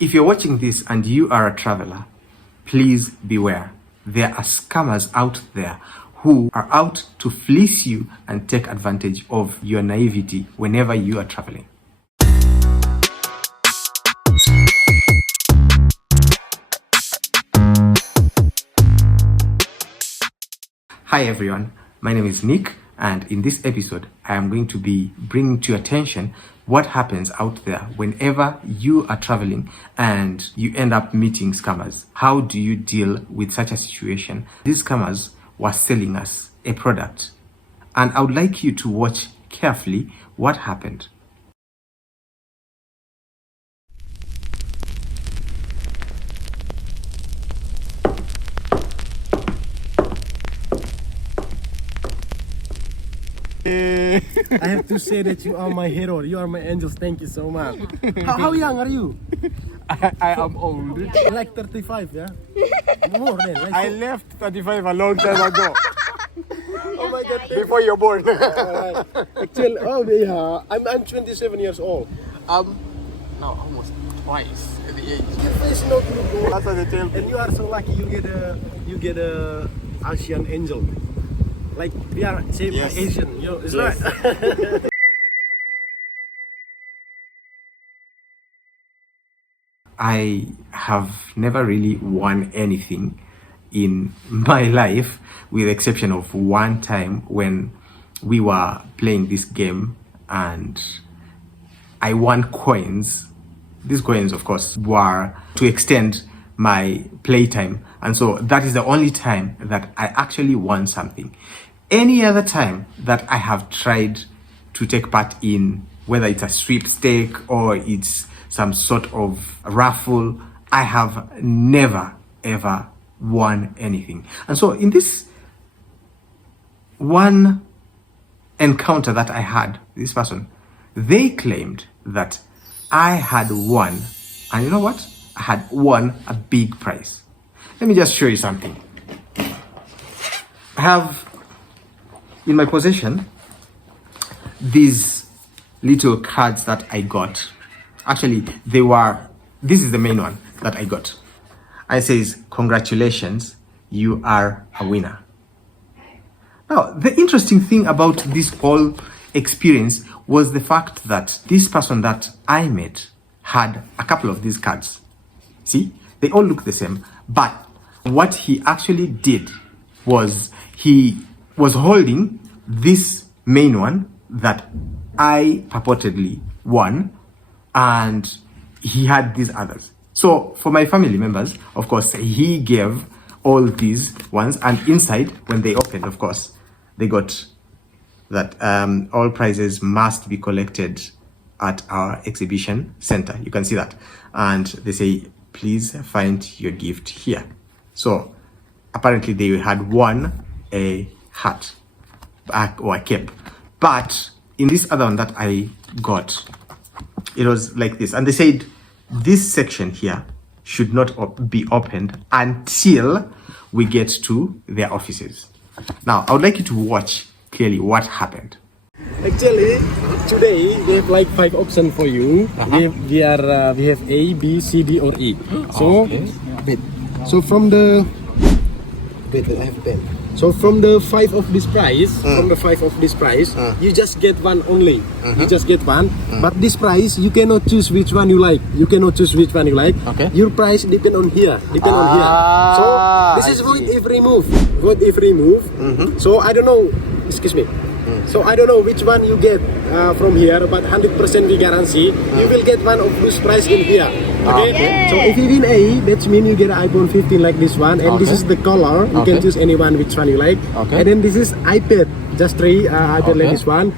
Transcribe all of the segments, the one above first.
If you're watching this and you are a traveler, please beware. There are scammers out there who are out to fleece you and take advantage of your naivety whenever you are traveling. Hi everyone, my name is Nick, and in this episode I am going to be bringing to your attention what happens out there whenever you are traveling and you end up meeting scammers. How do you deal with such a situation? These scammers were selling us a product, and I would like you to watch carefully what happened. I have to say that you are my hero. You are my angels. Thank you so much. How young are you? I am old. Like 35, yeah? More than. Like I left 35 a long time ago. oh my God. Before you're born. Actually, oh yeah, I'm 27 years old. No, almost twice the age. Your face not look That's what they tell me. and you are so lucky. You get a Asian angel. Like we are same Yes. Asian. You know, it's Yes. right. I have never really won anything in my life, with the exception of one time when we were playing this game and I won coins. These coins, of course, were to extend my playtime, and so that is the only time that I actually won something. Any other time that I have tried to take part in, whether it's a sweepstake or it's some sort of raffle, I have never ever won anything. And so in this one encounter that I had, this person, they claimed that I had won, and you know what? I had won a big prize. Let me just show you something. I have in my possession these little cards that I got. Actually, this is the main one that I got. It says, "Congratulations, you are a winner." Now, the interesting thing about this whole experience was the fact that this person that I met had a couple of these cards. See, they all look the same, but what he actually did was he was holding this main one that I purportedly won, and he had these others. So for my family members, of course, he gave all these ones, and inside, when they opened, of course, they got that all prizes must be collected at our exhibition center. You can see that. And they say, please find your gift here. So apparently they had won a hat or a cape. But in this other one that I got, it was like this. And they said this section here should not be opened until we get to their offices. Now, I would like you to watch clearly what happened. Actually, today we have like 5 options for you. We have A, B, C, D, or E. So, wait. So from the I have a pen. So from the 5 of this prize, you just get one only. You just get one. But this prize, you cannot choose which one you like. Okay. Your price depend on here. So this is void if remove. So I don't know. Excuse me. So I don't know which one you get from here, but 100% we guarantee you will get one of this prize in here. Okay? So if you win A, that means you get an iPhone 15 like this one, and this is the color. You can choose any one which one you like. And then this is iPad, just 3 iPad like this one.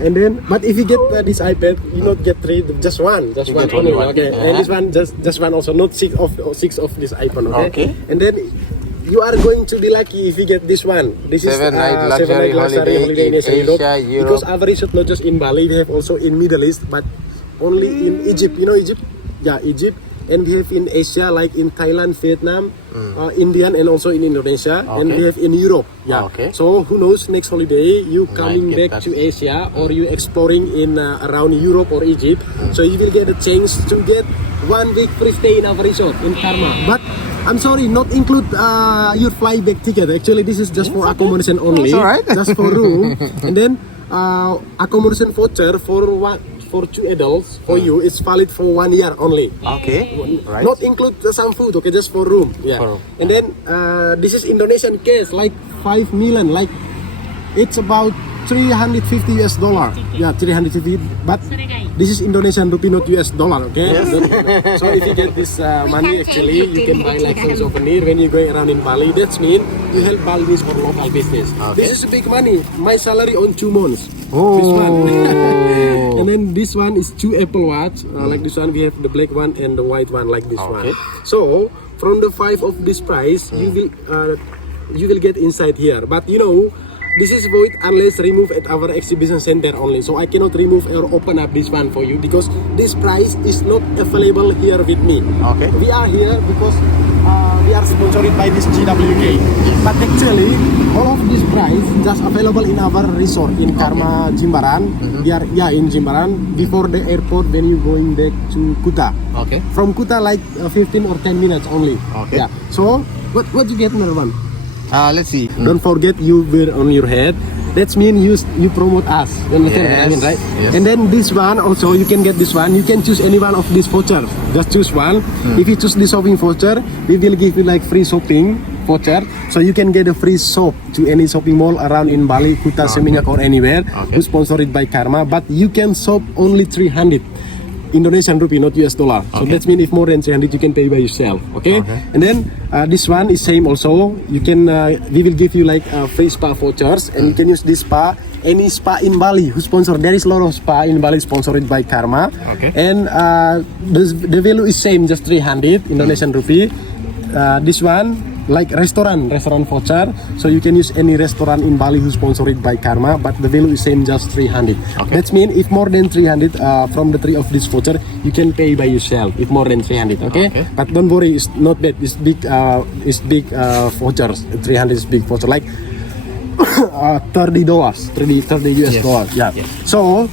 And then, but if you get this iPad, you not get 3, just one only. Okay. And this one just one also, not 6 of this iPhone. Okay. And then you are going to be lucky if you get this one. This is 7-night luxury holiday in Asia, Europe. Because our resort not just in Bali, we have also in Middle East, but only in Egypt. You know Egypt? Yeah, Egypt. And we have in Asia, like in Thailand, Vietnam, Indian, and also in Indonesia. And we have in Europe. Yeah. So who knows, next holiday you coming back to Asia, or you exploring in around Europe or Egypt. So you will get a chance to get 1 week free stay in our resort in Karma. But I'm sorry, not include your flyback ticket. Actually, this is just for accommodation only. That's alright. Just for room. And then accommodation voucher for 2 adults for you is valid for 1 year only. Okay. Right. Not include some food, okay, just for room. Yeah. For room. And then this is Indonesian case, like 5 million, like it's about 350 US dollar. Yeah, 350. But this is Indonesian rupee, not US dollar. Okay. So if you get this money, actually, you can buy like some souvenir when you go around in Bali. That's mean you help Balinese for local business. Okay. This is big money. My salary on 2 months. Oh. This one. And then this one is 2 Apple Watch. Like this one, we have the black one and the white one, like this Okay. one. So from the 5 of this price, you will get inside here. But you know, this is void unless remove at our exhibition center only. So I cannot remove or open up this one for you because this price is not available here with me. Okay. We are here because we are sponsored by this GWK. But actually, all of this price just available in our resort in Karma Jimbaran. We are in Jimbaran before the airport when you going back to Kuta. Okay. From Kuta like 15 or 10 minutes only. Okay. Yeah. So what you get, Narwan? Let's see. Don't forget you wear on your head. That means you promote us. You understand what I mean, Yes, right? yes. And then this one also, you can get this one. You can choose any one of these vouchers. Just choose one. If you choose the shopping voucher, we will give you like free shopping voucher. So you can get a free shop to any shopping mall around in Bali, Kuta, Seminyak, or anywhere. Okay. Who's sponsored by Karma. But you can shop only 300. Indonesian rupee, not US dollar. So Okay. that means if more than 300, you can pay by yourself. Okay. Okay. And then this one is same also. You can we will give you like free spa vouchers, and you can use this spa any spa in Bali who sponsor. There is a lot of spa in Bali sponsored by Karma. Okay. And the value is same, just 300 Indonesian rupee. This one like restaurant voucher, so you can use any restaurant in Bali who's sponsored by Karma, but the value is same, just 300. Okay. That means if more than 300 from the 3 of this voucher, you can pay by yourself if more than 300. Okay, Okay. but don't worry, it's not bad. It's big vouchers. 300 is big voucher, like $30, 30 US Yes. dollars. Yeah. Yes. So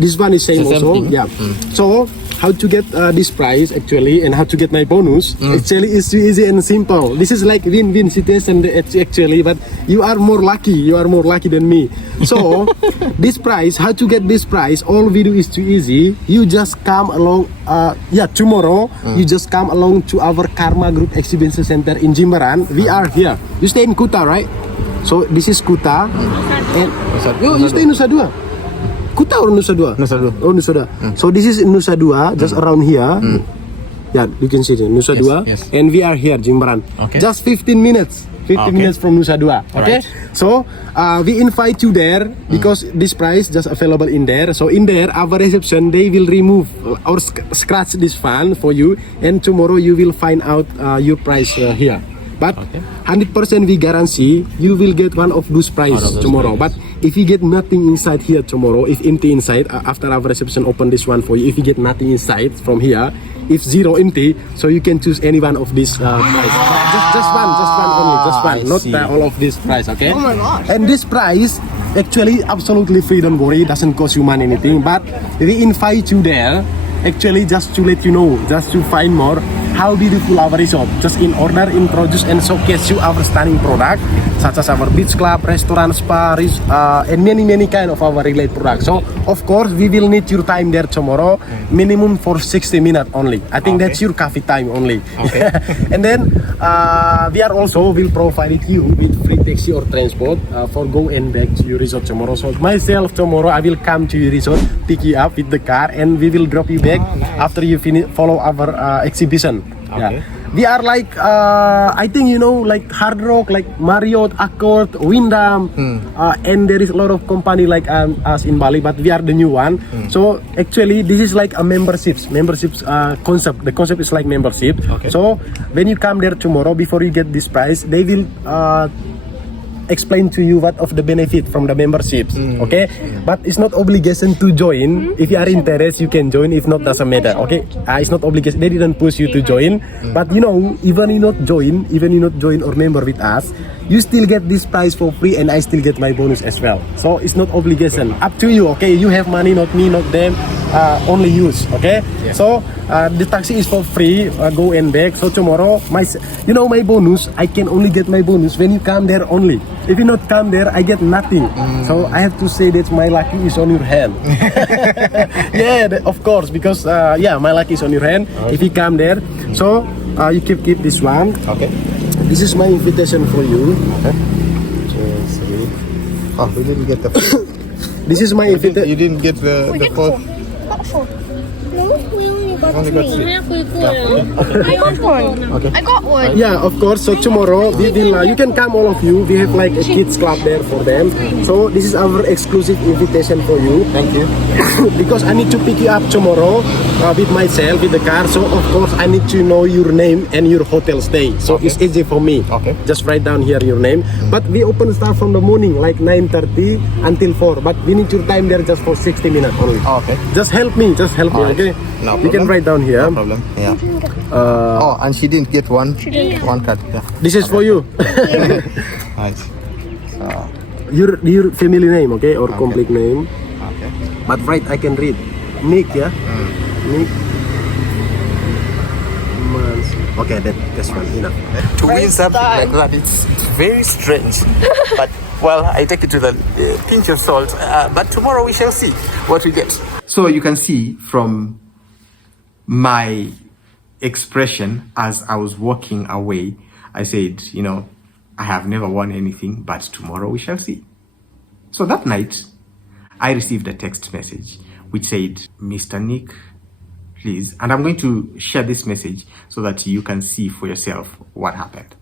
this one is same The same also. thing. Yeah. So how to get this price actually, and how to get my bonus actually is too easy and simple. This is like win-win situation actually, but you are more lucky. You are more lucky than me. So this price, how to get this price? All we do is too easy. You just come along. Tomorrow you just come along to our Karma Group Exhibition Center in Jimbaran. We are here. You stay in Kuta, right? So this is Kuta. And you stay in Nusa Dua. Kuta or Nusa Dua? Nusa Dua. Oh, Nusa Dua. So this is Nusa Dua, just around here. Yeah, you can see it, Nusa Yes, Dua. yes. And we are here, Jimbaran. Okay. Just 15 minutes. 15 Okay. minutes from Nusa Dua. Okay. Alright. So we invite you there because this price just available in there. So in there, our reception, they will remove or scratch this fan for you, and tomorrow you will find out your price here. But Okay. 100% we guarantee you will get one of those prize One of those tomorrow. prize. But if you get nothing inside here tomorrow, if empty inside, after our reception open this one for you, if you get nothing inside from here, if zero empty, so you can choose any one of these price. Just one only, just one, I not see. all of this price, okay? Oh my gosh. And this price actually absolutely free, don't worry, doesn't cost you money anything. But we invite you there actually just to let you know, just to find more how beautiful our resort, just in order introduce and showcase you our stunning product such as our beach club, restaurant, spa, and many kind of our related products. So of course we will need your time there tomorrow, minimum for 60 minutes only. I think Okay. that's your coffee time only. Okay. And then we are also will provide you with free taxi or transport for go and back to your resort tomorrow. So myself tomorrow I will come to your resort, pick you up with the car, and we will drop you back after you finish follow our exhibition. Okay. Yeah. We are like I think you know, like Hard Rock, like Marriott, Accord, Wyndham, and there is a lot of company like us in Bali, but we are the new one. So actually this is like a memberships concept. The concept is like membership. Okay. So when you come there tomorrow, before you get this price, they will explain to you what of the benefit from the memberships. Okay, but it's not obligation to join. If you are interested, you can join. If not, doesn't matter. Okay, it's not obligation. They didn't push you to join. But you know, even you not join or member with us, you still get this price for free, and I still get my bonus as well. So it's not obligation. Up to you. Okay, you have money, not me, not them. Only use. Okay. So the taxi is for free. Go and back. So tomorrow, my bonus. I can only get my bonus when you come there only. If you not come there, I get nothing. So I have to say that my lucky is on your hand. Yeah, of course, because my luck is on your hand. If you come there, so you keep this one. Okay. This is my invitation for you. Okay. Oh, we didn't get the. This is my invitation. You didn't get the fourth. Got 4. No, we only got Only got 3. three. I got one. Okay. I got one. Yeah, of course. So tomorrow we will. You can come, all of you. We have like a kids club there for them. So this is our exclusive invitation for you. Thank you. Because I need to pick you up tomorrow with myself with the car. So of course I need to know your name and your hotel stay. So it's easy for me. Okay. Just write down here your name. But we open start from the morning like 9:30 until 4. But we need your time there just for 60 minutes only. Okay. Just help me. Alright. Okay. No You can problem. write down here. No problem. Yeah. Oh, and she didn't get one. One card. Yeah. This is for you. Nice. your family name, okay, or complete name. Okay. But right, I can read. Nick, yeah. Nick. Okay, that's one enough. To win something like that, it's very strange. But well, I take it to the pinch of salt. But tomorrow we shall see what we get. So you can see from my expression as I was walking away, I said, I have never won anything, but tomorrow we shall see. So that night, I received a text message which said, Mr. Nick, please. And I'm going to share this message so that you can see for yourself what happened.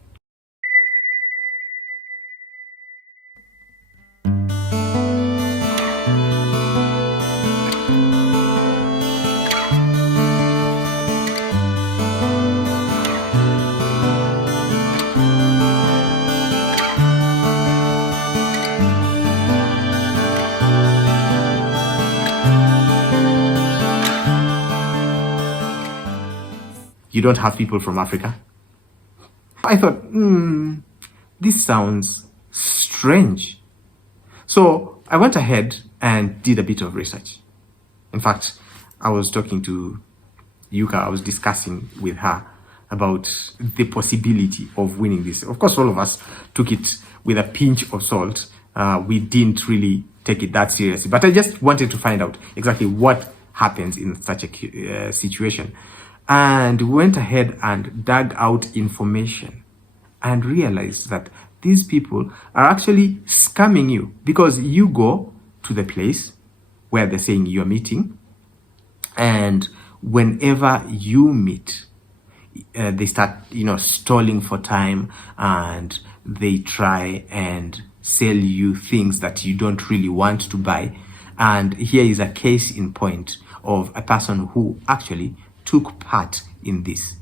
You don't have people from Africa? I thought, this sounds strange. So I went ahead and did a bit of research. In fact, I was talking to Yuka, I was discussing with her about the possibility of winning this. Of course, all of us took it with a pinch of salt. We didn't really take it that seriously, but I just wanted to find out exactly what happens in such a situation. And we went ahead and dug out information and realized that these people are actually scamming you, because you go to the place where they're saying you're meeting, and whenever you meet, they start, stalling for time, and they try and sell you things that you don't really want to buy. And here is a case in point of a person who actually took part in this.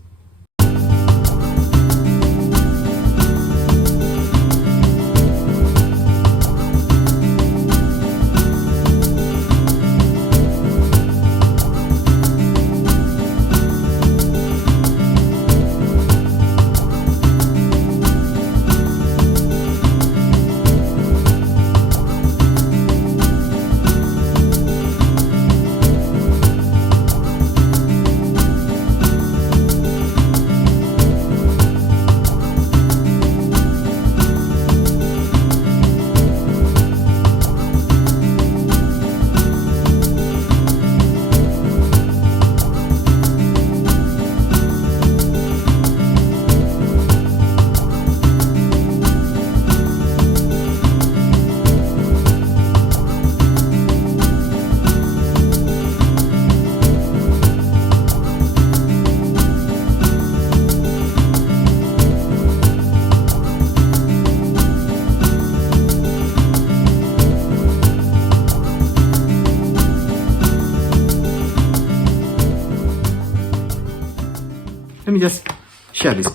Let me just share this.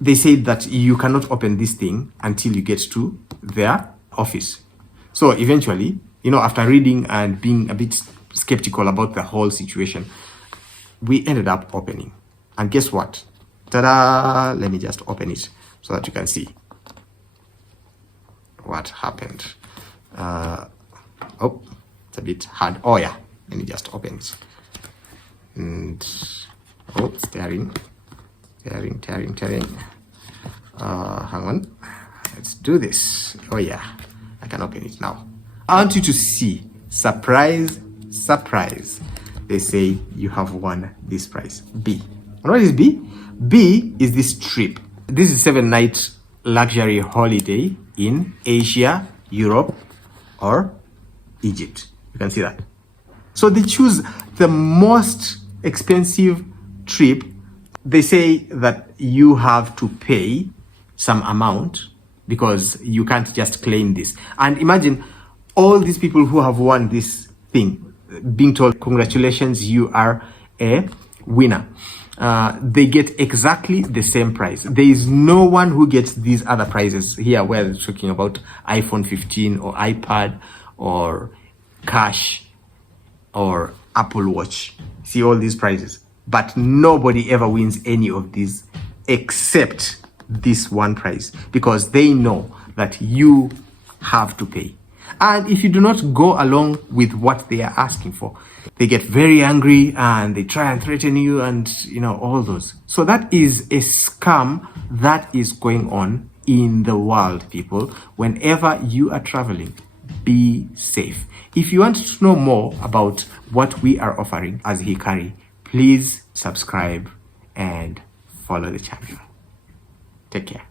They said that you cannot open this thing until you get to their office. So eventually, after reading and being a bit skeptical about the whole situation, we ended up opening. And guess what? Ta-da! Let me just open it so that you can see. what happened. Oh, it's a bit hard. Oh yeah, let me just open it. And oh, it's tearing. Hang on. Let's do this. Oh yeah, I can open it now. I want you to see. Surprise, surprise. They say you have won this prize. B. And what is B? B is this trip. This is 7-night luxury holiday in Asia, Europe, or Egypt. You can see that. So they choose the most expensive trip. They say that you have to pay some amount because you can't just claim this. And imagine all these people who have won this thing being told, congratulations, you are a winner. They get exactly the same prize. There is no one who gets these other prizes here where they're talking about iPhone 15 or iPad or cash or Apple Watch. See all these prizes. But nobody ever wins any of these except this one prize because they know that you have to pay. And if you do not go along with what they are asking for, they get very angry and they try and threaten you and, all those. So that is a scam that is going on in the world, people. Whenever you are traveling, be safe. If you want to know more about what we are offering as Hikari, please subscribe and follow the channel. Take care.